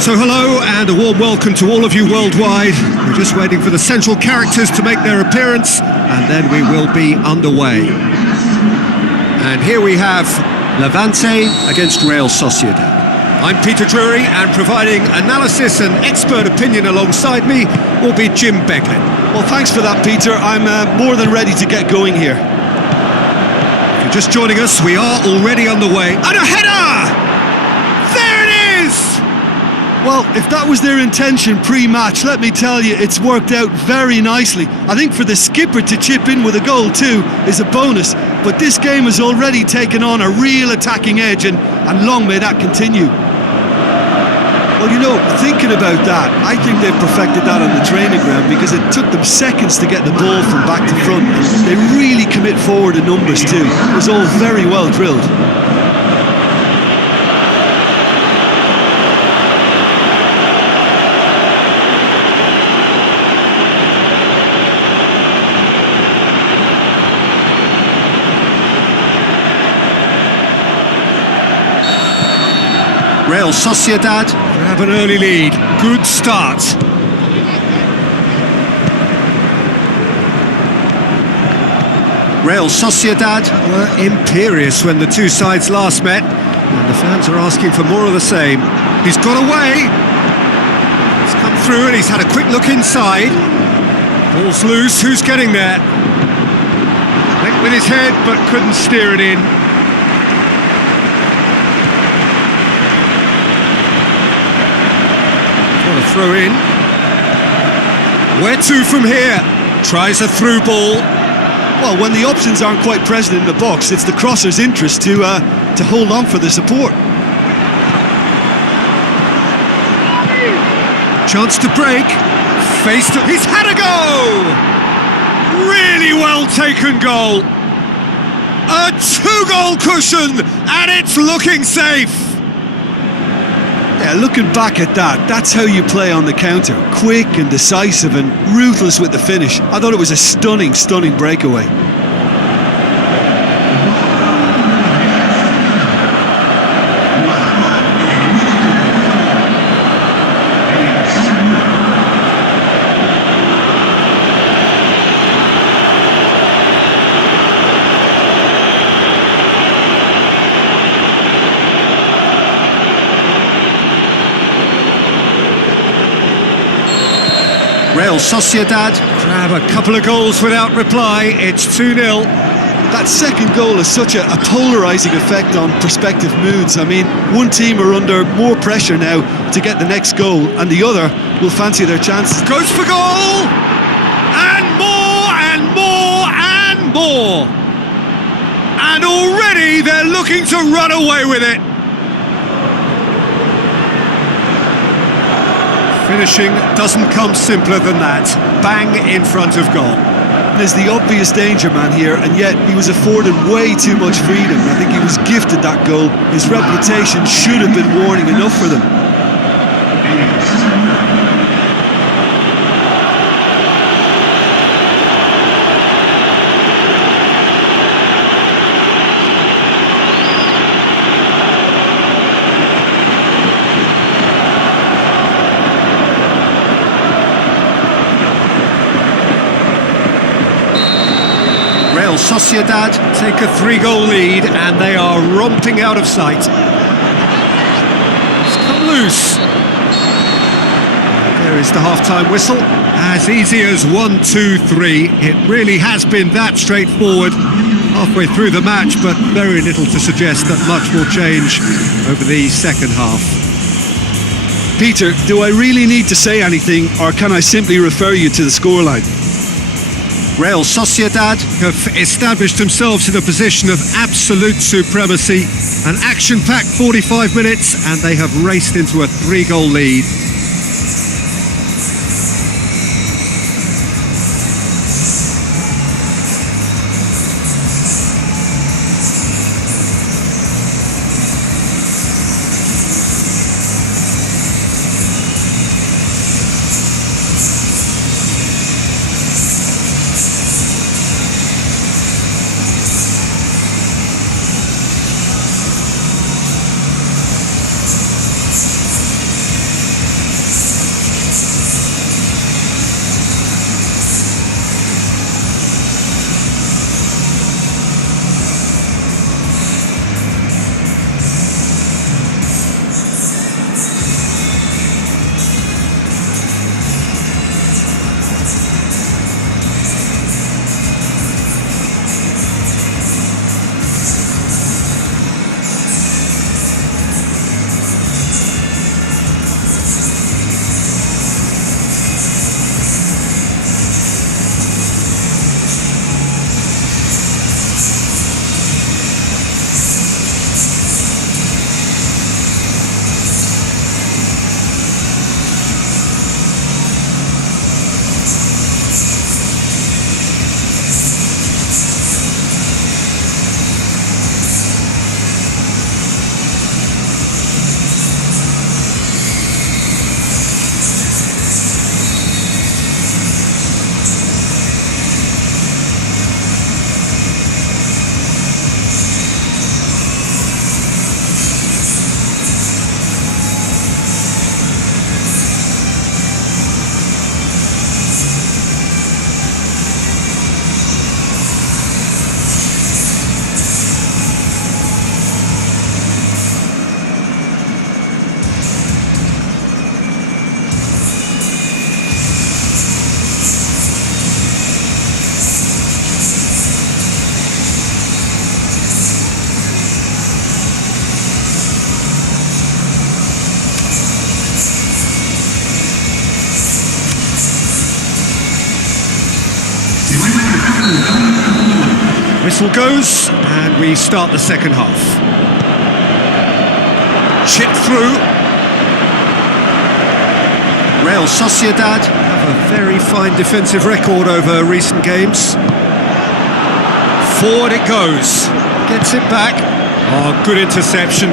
So hello and a warm welcome to all of you worldwide. We're just waiting for the central characters to make their appearance and then we will be underway. And here we have Levante against Real Sociedad. I'm Peter Drury and providing analysis and expert opinion alongside me will be Jim Beglin. Well, thanks for that, Peter. I'm more than ready to get going here. If you're just joining us, we are already underway. And a header! There it is! Well, if that was their intention pre-match, let me tell you, it's worked out very nicely. I think for the skipper to chip in with a goal too is a bonus, but this game has already taken on a real attacking edge and long may that continue. Well, you know, thinking about that, I think they've perfected that on the training ground because it took them seconds to get the ball from back to front. They really commit forward in numbers too. It was all very well drilled. Real Sociedad have an early lead. Good start. Real Sociedad were imperious when the two sides last met, and the fans are asking for more of the same. He's got away. He's come through and he's had a quick look inside. Ball's loose. Who's getting there? Went with his head but couldn't steer it in. Throw in. Where to from here? Tries a through ball. Well, when the options aren't quite present in the box, it's the crosser's interest to hold on for the support. Chance to break. He's had a go! Really well taken goal. A 2-goal cushion, and it's looking safe. Yeah, looking back at that, that's how you play on the counter. Quick and decisive and ruthless with the finish. I thought it was a stunning, stunning breakaway. Real Sociedad grab a couple of goals without reply. It's 2-0. That second goal has such a polarising effect on prospective moods. I mean, one team are under more pressure now to get the next goal, and the other will fancy their chances. Goes for goal! And more, and more, and more! And already they're looking to run away with it. Finishing doesn't come simpler than that. Bang in front of goal. There's the obvious danger man here, and yet he was afforded way too much freedom. I think he was gifted that goal. His reputation should have been warning enough for them. Real Sociedad take a 3-goal lead and they are romping out of sight. It's come loose. There is the half-time whistle. As easy as 1, 2, 3. It really has been that straightforward halfway through the match, but very little to suggest that much will change over the second half. Peter, do I really need to say anything, or can I simply refer you to the scoreline? Real Sociedad have established themselves in a position of absolute supremacy. An action-packed 45 minutes and they have raced into a 3-goal lead. Whistle goes, and we start the second half. Chip through. Real Sociedad have a very fine defensive record over recent games. Forward it goes. Gets it back. Oh, good interception.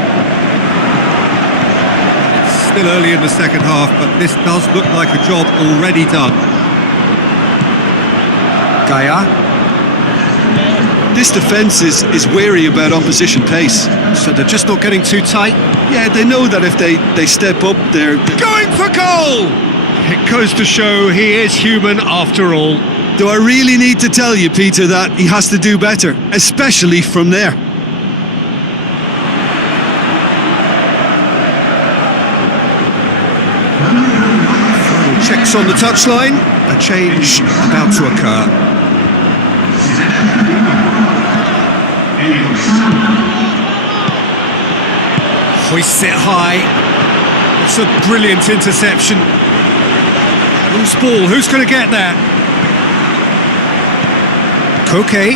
It's still early in the second half, but this does look like a job already done. Gaia. This defence is wary about opposition pace. So they're just not getting too tight. Yeah, they know that if they step up, they're going for goal! It goes to show he is human after all. Do I really need to tell you, Peter, that he has to do better, especially from there? Final checks on the touchline. A change about to occur. Hoists it high. It's a brilliant interception. Loose ball, who's going to get there? Koke.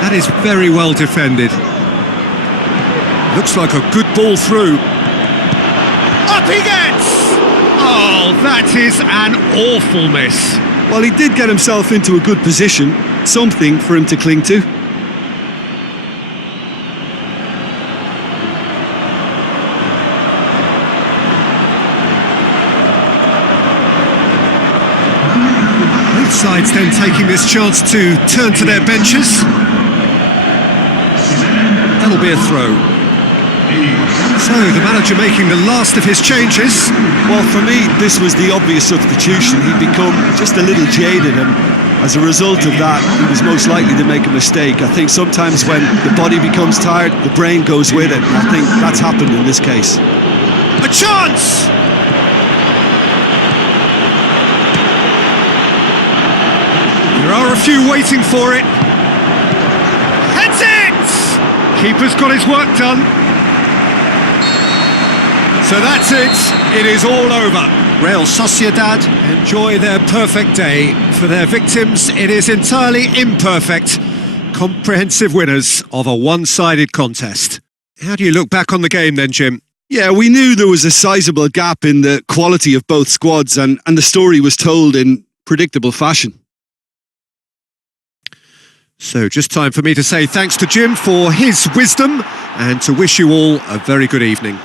That is very well defended. Looks like a good ball through. Up he gets! Oh, that is an awful miss. Well, he did get himself into a good position, something for him to cling to. Both sides then taking this chance to turn to their benches. That'll be a throw. So, the manager making the last of his changes. Well, for me, this was the obvious substitution. He'd become just a little jaded, and as a result of that, he was most likely to make a mistake. I think sometimes when the body becomes tired, the brain goes with it. I think that's happened in this case. A chance! There are a few waiting for it. Heads it! Keeper's got his work done. So that's it. It is all over. Real Sociedad enjoy their perfect day. For their victims, it is entirely imperfect. Comprehensive winners of a one-sided contest. How do you look back on the game then, Jim? Yeah, we knew there was a sizable gap in the quality of both squads, and the story was told in predictable fashion. So just time for me to say thanks to Jim for his wisdom and to wish you all a very good evening.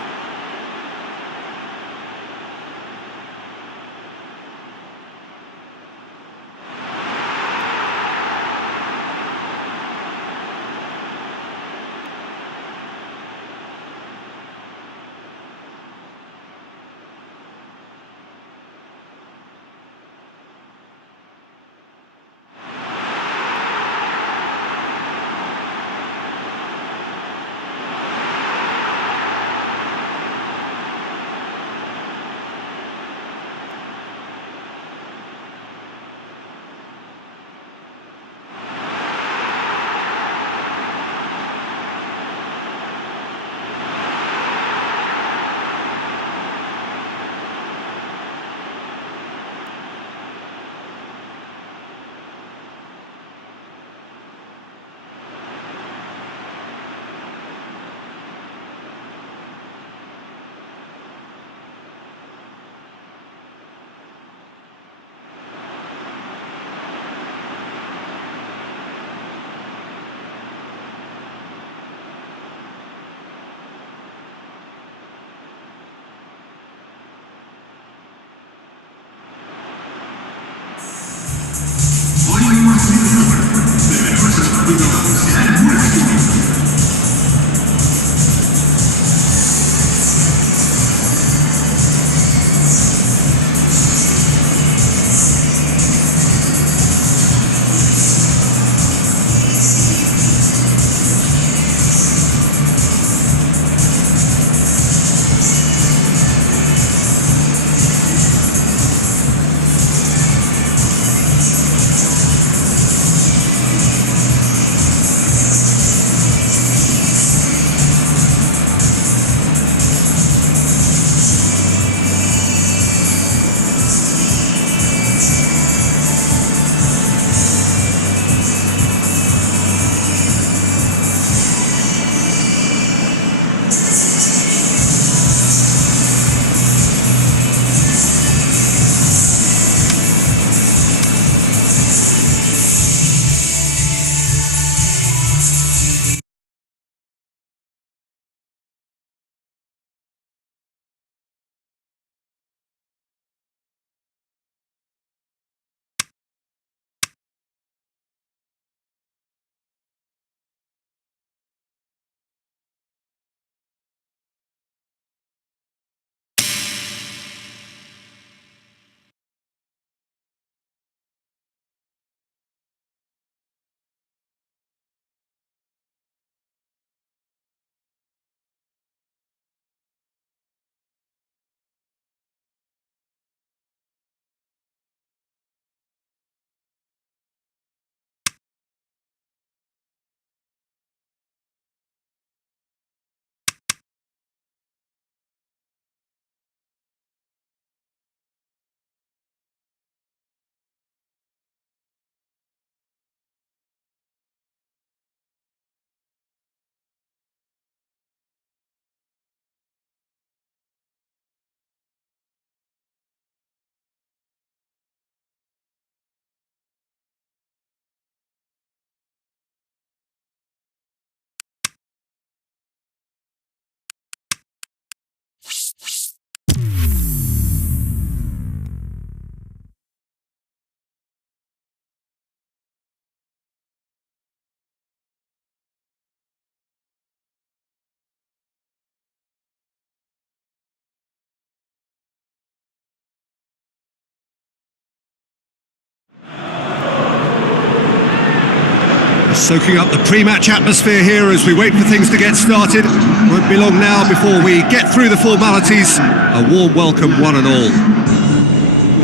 Soaking up the pre-match atmosphere here as we wait for things to get started. Won't be long now before we get through the formalities. A warm welcome, one and all.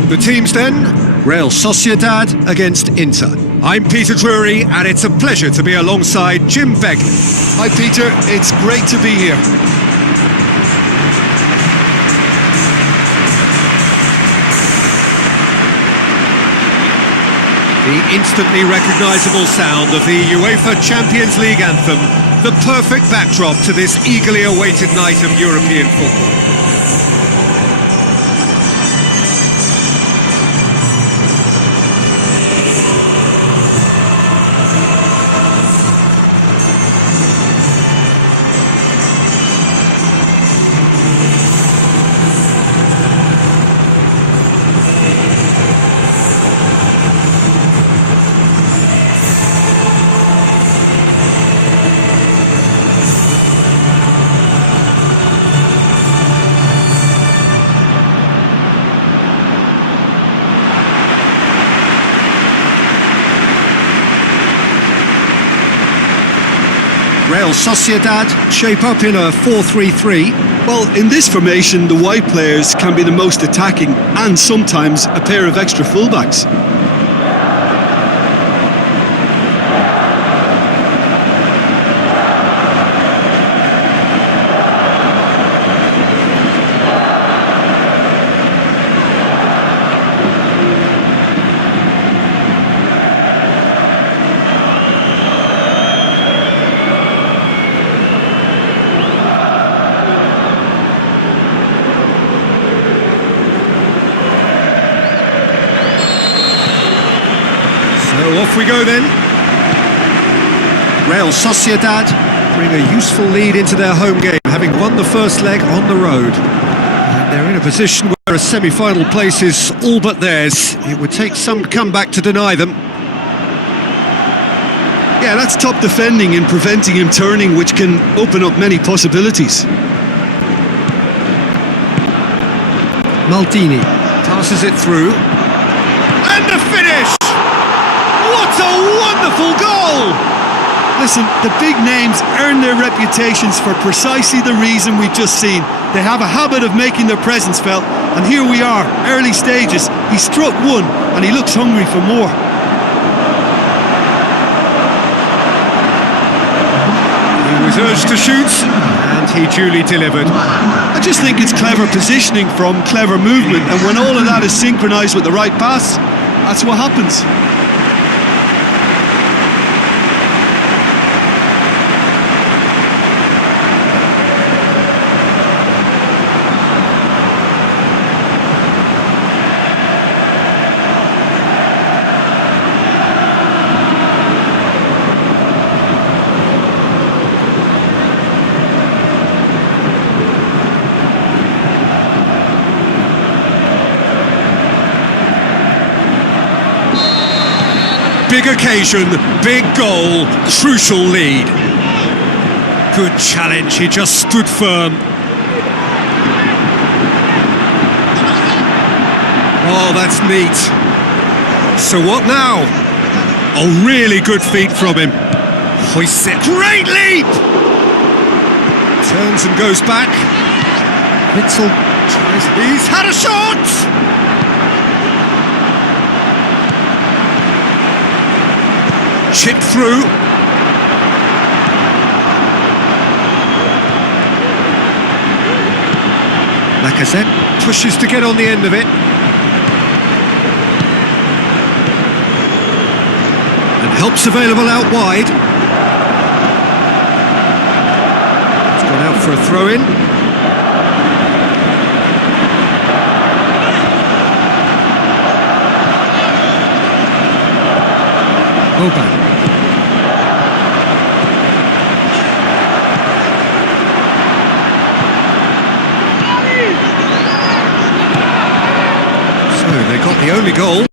The teams then, Real Sociedad against Inter. I'm Peter Drury, and it's a pleasure to be alongside Jim Beck. Hi Peter, it's great to be here. The instantly recognisable sound of the UEFA Champions League anthem, the perfect backdrop to this eagerly awaited night of European football. Real Sociedad shape up in a 4-3-3. Well, in this formation, the wide players can be the most attacking and sometimes a pair of extra fullbacks. So off we go then. Real Sociedad bring a useful lead into their home game, having won the first leg on the road. And they're in a position where a semi-final place is all but theirs. It would take some comeback to deny them. Yeah, that's top defending and preventing him turning, which can open up many possibilities. Maldini passes it through. And the finish! What a wonderful goal! Listen, the big names earn their reputations for precisely the reason we've just seen. They have a habit of making their presence felt, and here we are, early stages. He struck one, and he looks hungry for more. He was urged to shoot, and he duly delivered. I just think it's clever positioning from clever movement, and when all of that is synchronised with the right pass, that's what happens. Big occasion, big goal, crucial lead. Good challenge, he just stood firm. Oh, that's neat. So what now? Oh, really good feet from him. Hoists it, great leap! Turns and goes back. Witzel tries, he's had a shot! Chipped through. Lacazette pushes to get on the end of it. And help's available out wide. It's gone out for a throw-in. Boban. They got the only goal.